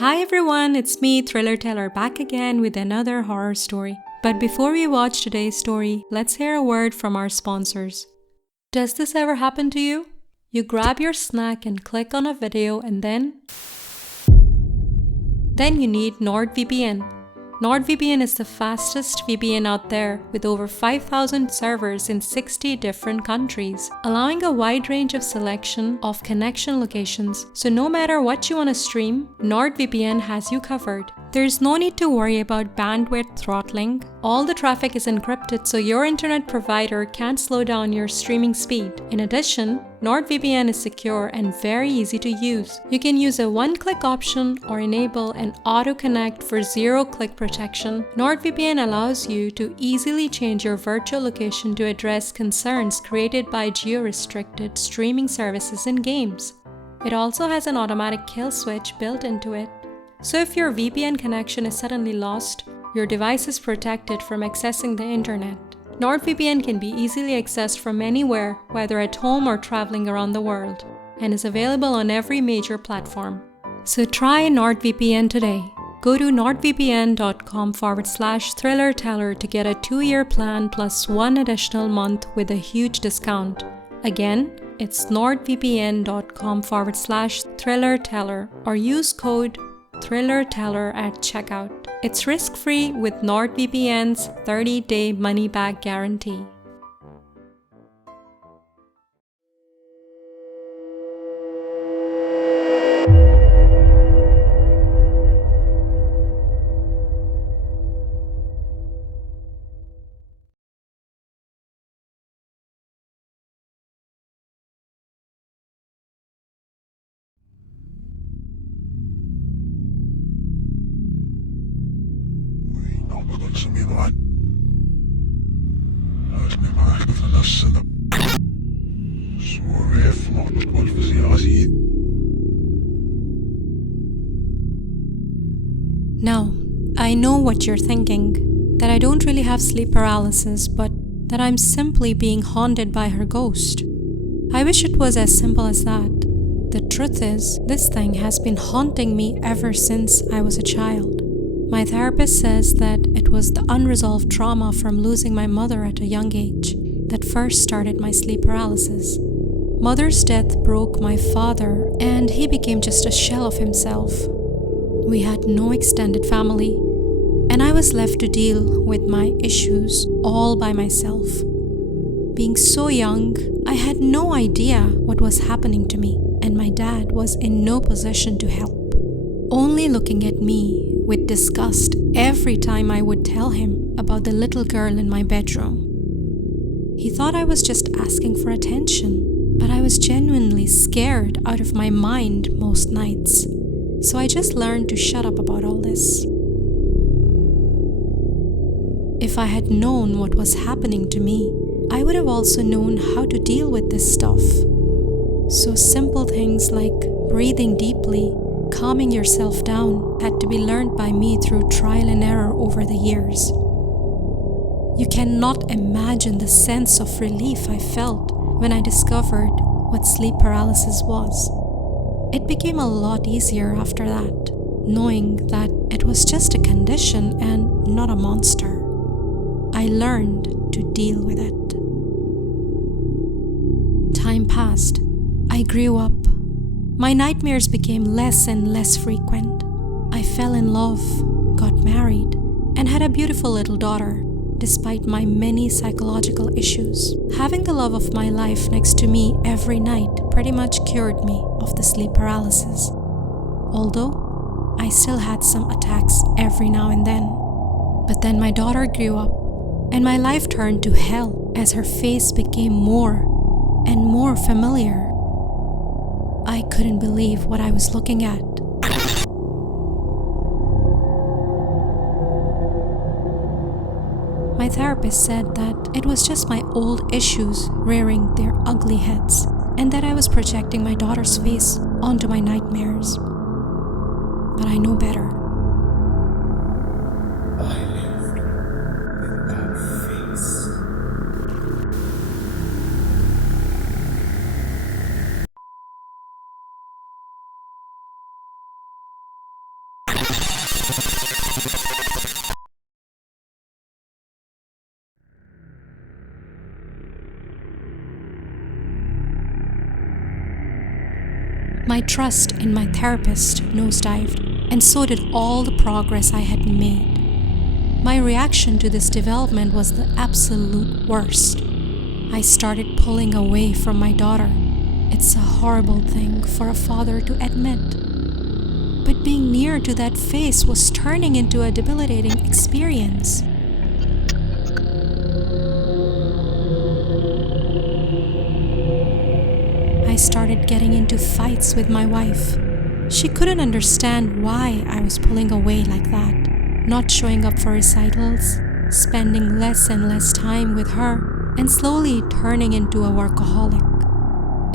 Hi everyone, it's me, Thriller Teller, back again with another horror story. But before we watch today's story, let's hear a word from our sponsors. Does this ever happen to you? You grab your snack and click on a video and then you need NordVPN. NordVPN is the fastest VPN out there with over 5,000 servers in 60 different countries, allowing a wide range of selection of connection locations. So no matter what you want to stream, NordVPN has you covered. There's no need to worry about bandwidth throttling. All the traffic is encrypted so your internet provider can't slow down your streaming speed. In addition, NordVPN is secure and very easy to use. You can use a one-click option or enable an auto-connect for zero-click protection. NordVPN allows you to easily change your virtual location to address concerns created by geo-restricted streaming services and games. It also has an automatic kill switch built into it. So if your VPN connection is suddenly lost, your device is protected from accessing the internet. NordVPN can be easily accessed from anywhere, whether at home or traveling around the world, and is available on every major platform. So try NordVPN today. Go to nordvpn.com/thrillerteller to get a 2-year plan plus 1 additional month with a huge discount. Again, it's nordvpn.com/thrillerteller or use code ThrillerTeller at checkout. It's risk-free with NordVPN's 30-day money-back guarantee. Now, I know what you're thinking, that I don't really have sleep paralysis, but that I'm simply being haunted by her ghost. I wish it was as simple as that. The truth is, this thing has been haunting me ever since I was a child. My therapist says that it was the unresolved trauma from losing my mother at a young age that first started my sleep paralysis. Mother's death broke my father, and he became just a shell of himself. We had no extended family, and I was left to deal with my issues all by myself. Being so young, I had no idea what was happening to me, and my dad was in no position to help, only looking at me with disgust every time I would tell him about the little girl in my bedroom. He thought I was just asking for attention, but I was genuinely scared out of my mind most nights. So I just learned to shut up about all this. If I had known what was happening to me, I would have also known how to deal with this stuff. So simple things like breathing deeply, calming yourself down had to be learned by me through trial and error over the years. You cannot imagine the sense of relief I felt when I discovered what sleep paralysis was. It became a lot easier after that, knowing that it was just a condition and not a monster. I learned to deal with it. Time passed. I grew up. My nightmares became less and less frequent. I fell in love, got married, and had a beautiful little daughter. Despite my many psychological issues, having the love of my life next to me every night pretty much cured me of the sleep paralysis. Although, I still had some attacks every now and then. But then my daughter grew up, and my life turned to hell as her face became more and more familiar. I couldn't believe what I was looking at. My therapist said that it was just my old issues rearing their ugly heads, and that I was projecting my daughter's face onto my nightmares. But I know better. My trust in my therapist nosedived, and so did all the progress I had made. My reaction to this development was the absolute worst. I started pulling away from my daughter. It's a horrible thing for a father to admit. But being near to that face was turning into a debilitating experience. I started getting into fights with my wife. She couldn't understand why I was pulling away like that, not showing up for recitals, spending less and less time with her, and slowly turning into a workaholic.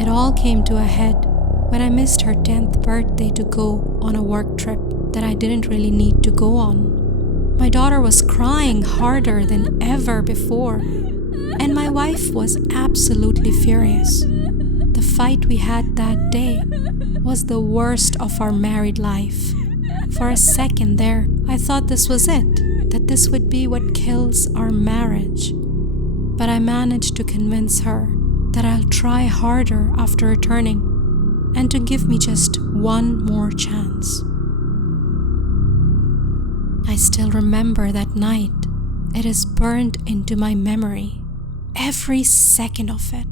It all came to a head when I missed her 10th birthday to go on a work trip that I didn't really need to go on. My daughter was crying harder than ever before, and my wife was absolutely furious. The fight we had that day was the worst of our married life. For a second there, I thought this was it, that this would be what kills our marriage. But I managed to convince her that I'll try harder after returning and to give me just one more chance. I still remember that night. It is burned into my memory, every second of it.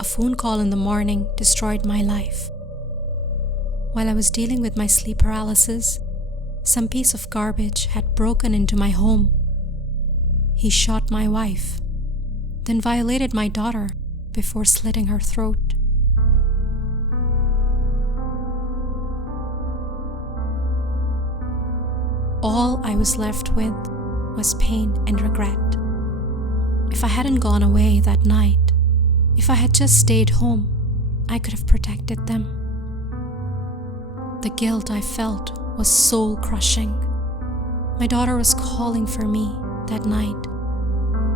A phone call in the morning destroyed my life. While I was dealing with my sleep paralysis, some piece of garbage had broken into my home. He shot my wife, then violated my daughter before slitting her throat. All I was left with was pain and regret. If I hadn't gone away that night, if I had just stayed home, I could have protected them. The guilt I felt was soul-crushing. My daughter was calling for me that night,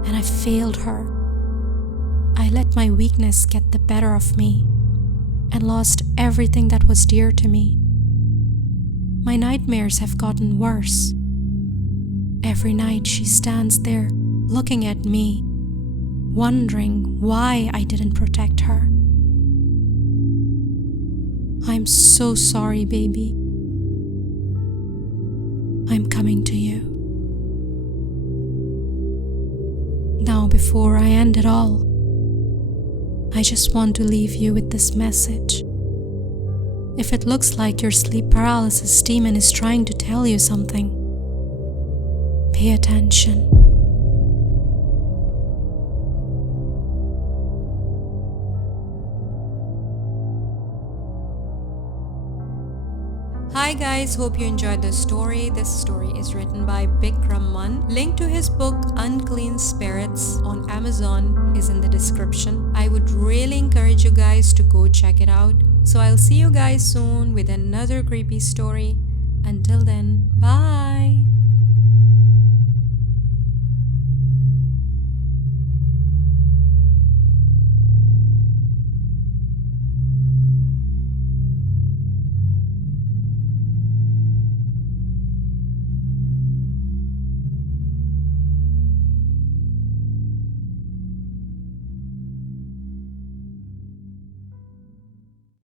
and I failed her. I let my weakness get the better of me and lost everything that was dear to me. My nightmares have gotten worse. Every night she stands there looking at me, wondering why I didn't protect her. I'm so sorry, baby. I'm coming to you. Now, before I end it all, I just want to leave you with this message. If it looks like your sleep paralysis demon is trying to tell you something, pay attention. Hi guys, hope you enjoyed this story. This story is written by Bikram Mann. Link to his book Unclean Spirits on Amazon is in the description. I would really encourage you guys to go check it out. So I'll see you guys soon with another creepy story. Until then, bye!